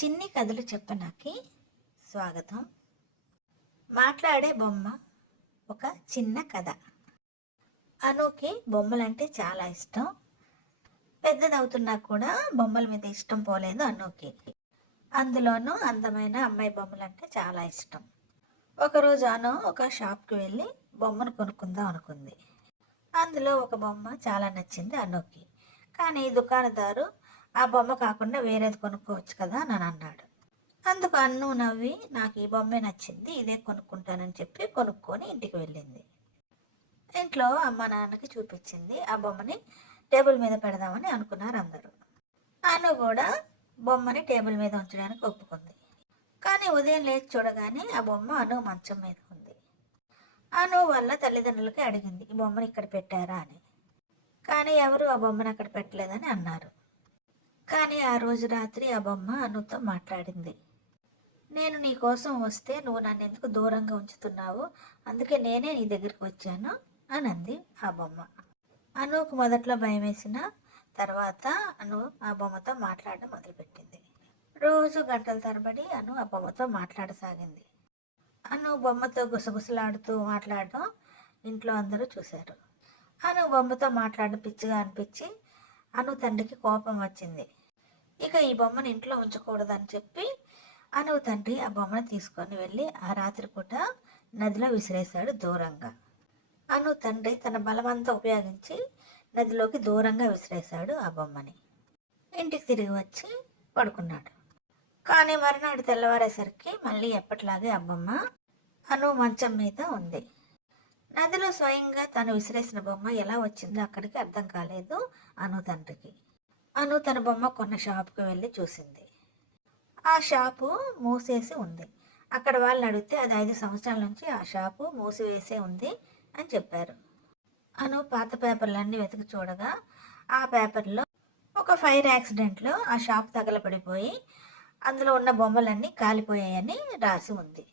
చిన్ని కథలు చెప్పనాకి స్వాగతం. మాట్లాడే బొమ్మ. ఒక చిన్న కథ. అనుకి బొమ్మలంటే చాలా ఇష్టం. పెద్దదవుతున్నా కూడా బొమ్మల మీద ఇష్టం పోలేదు అనుకి. అందులోనూ అందమైన అమ్మాయి బొమ్మలంటే చాలా ఇష్టం. ఒకరోజు అను ఒక షాప్కి వెళ్ళి బొమ్మను కొనుక్కుందాం అనుకుంది. అందులో ఒక బొమ్మ చాలా నచ్చింది అనుకి. కానీ దుకాణదారు ఆ బొమ్మ కాకుండా వేరేది కొనుక్కోవచ్చు కదా అని అన్నాడు. అందుకు అన్ను నవ్వి, నాకు ఈ బొమ్మే నచ్చింది, ఇదే కొనుక్కుంటానని చెప్పి కొనుక్కొని ఇంటికి వెళ్ళింది. ఇంట్లో అమ్మ నాన్నకి చూపించింది. ఆ బొమ్మని టేబుల్ మీద పెడదామని అనుకున్నారు అందరూ. అను కూడా బొమ్మని టేబుల్ మీద ఉంచడానికి ఒప్పుకుంది. కానీ ఉదయం లేచి చూడగానే ఆ బొమ్మ అను మంచం మీద ఉంది. అను వాళ్ళ తల్లిదండ్రులకి అడిగింది, ఈ బొమ్మని ఇక్కడ పెట్టారా అని. కానీ ఎవరు ఆ బొమ్మను అక్కడ పెట్టలేదని అన్నారు. కానీ ఆ రోజు రాత్రి ఆ బొమ్మ అనుతో మాట్లాడింది. నేను నీ కోసం వస్తే నువ్వు నన్ను ఎందుకు దూరంగా ఉంచుతున్నావు, అందుకే నేనే నీ దగ్గరికి వచ్చాను అని అంది ఆ బొమ్మ. అనుకు మొదట్లో భయం వేసిన తర్వాత అను ఆ బొమ్మతో మాట్లాడడం మొదలుపెట్టింది. రోజు గంటల తరబడి అను ఆ బొమ్మతో మాట్లాడసాగింది. అను బొమ్మతో గుసగుసలాడుతూ మాట్లాడడం ఇంట్లో అందరూ చూశారు. అను బొమ్మతో మాట్లాడడం పిచ్చిగా అనిపించి అను తండ్రికి కోపం వచ్చింది. ఇక ఈ బొమ్మను ఇంట్లో ఉంచకూడదని చెప్పి అను తండ్రి ఆ బొమ్మను తీసుకొని వెళ్ళి ఆ రాత్రిపూట నదిలో విసిరేశాడు దూరంగా. అను తండ్రి తన బలమంతా ఉపయోగించి నదిలోకి దూరంగా విసిరేశాడు ఆ బొమ్మని. ఇంటికి తిరిగి వచ్చి పడుకున్నాడు. కానీ మరునాడు తెల్లవారేసరికి మళ్ళీ ఎప్పటిలాగే ఆ బొమ్మ అను మంచం మీద ఉంది. నదిలో స్వయంగా తను విసిరేసిన బొమ్మ ఎలా వచ్చిందో అక్కడికి అర్థం కాలేదు అను తండ్రికి. అను తన బొమ్మ కొన్న షాపుకి వెళ్ళి చూసింది. ఆ షాపు మూసేసి ఉంది. అక్కడ వాళ్ళని అడిగితే అది 5 సంవత్సరాల నుంచి ఆ షాపు మూసివేసే ఉంది అని చెప్పారు. అను పాత పేపర్లన్నీ వెతికి చూడగా ఆ పేపర్లో ఒక ఫైర్ యాక్సిడెంట్లో ఆ షాప్ తగలబడిపోయి అందులో ఉన్న బొమ్మలన్నీ కాలిపోయాయని రాసి ఉంది.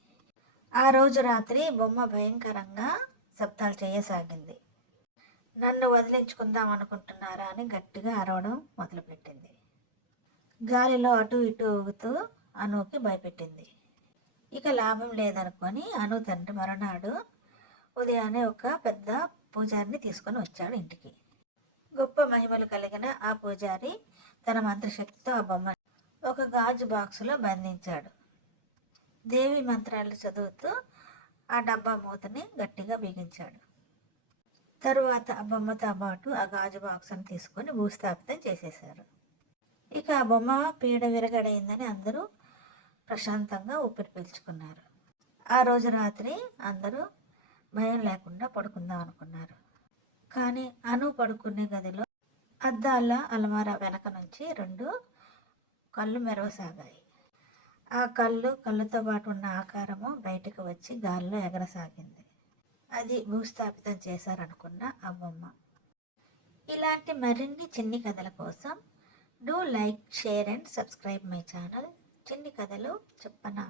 ఆ రోజు రాత్రి బొమ్మ భయంకరంగా శబ్దాలు చేయసాగింది. నన్ను వదిలించుకుందాం అనుకుంటున్నారా అని గట్టిగా అరవడం మొదలుపెట్టింది. గాలిలో అటు ఇటు ఊగుతూ అనుకి భయపెట్టింది. ఇక లాభం లేదనుకొని అను తండ్రి మరునాడు ఉదయాన్నే ఒక పెద్ద పూజారిని తీసుకొని వచ్చాడు ఇంటికి. గొప్ప మహిమలు కలిగిన ఆ పూజారి తన మంత్రశక్తితో ఆ బొమ్మని ఒక గాజు బాక్సులో బంధించాడు. దేవి మంత్రాలు చదువుతూ ఆ డబ్బా మూతని గట్టిగా బిగించాడు. తరువాత ఆ బొమ్మతో పాటు ఆ గాజు బాక్స్ని తీసుకొని భూస్థాపితం చేసేశారు. ఇక ఆ బొమ్మ పీడ విరగడైందని అందరూ ప్రశాంతంగా ఊపిరి పీల్చుకున్నారు. ఆ రోజు రాత్రి అందరూ భయం లేకుండా పడుకుందాం అనుకున్నారు. కానీ అను పడుకునే గదిలో అద్దాల అలమారా వెనక నుంచి 2 కళ్ళు మెరవసాగాయి. ఆ కళ్ళుతో పాటు ఉన్న ఆకారము బయటకు వచ్చి గాల్లో ఎగరసాగింది. అది భూస్థాపితం చేశారనుకున్న ఆ బొమ్మ. ఇలాంటి మరిన్ని చిన్ని కథల కోసం do like, share and subscribe my channel చిన్ని కథలు చెప్పనా.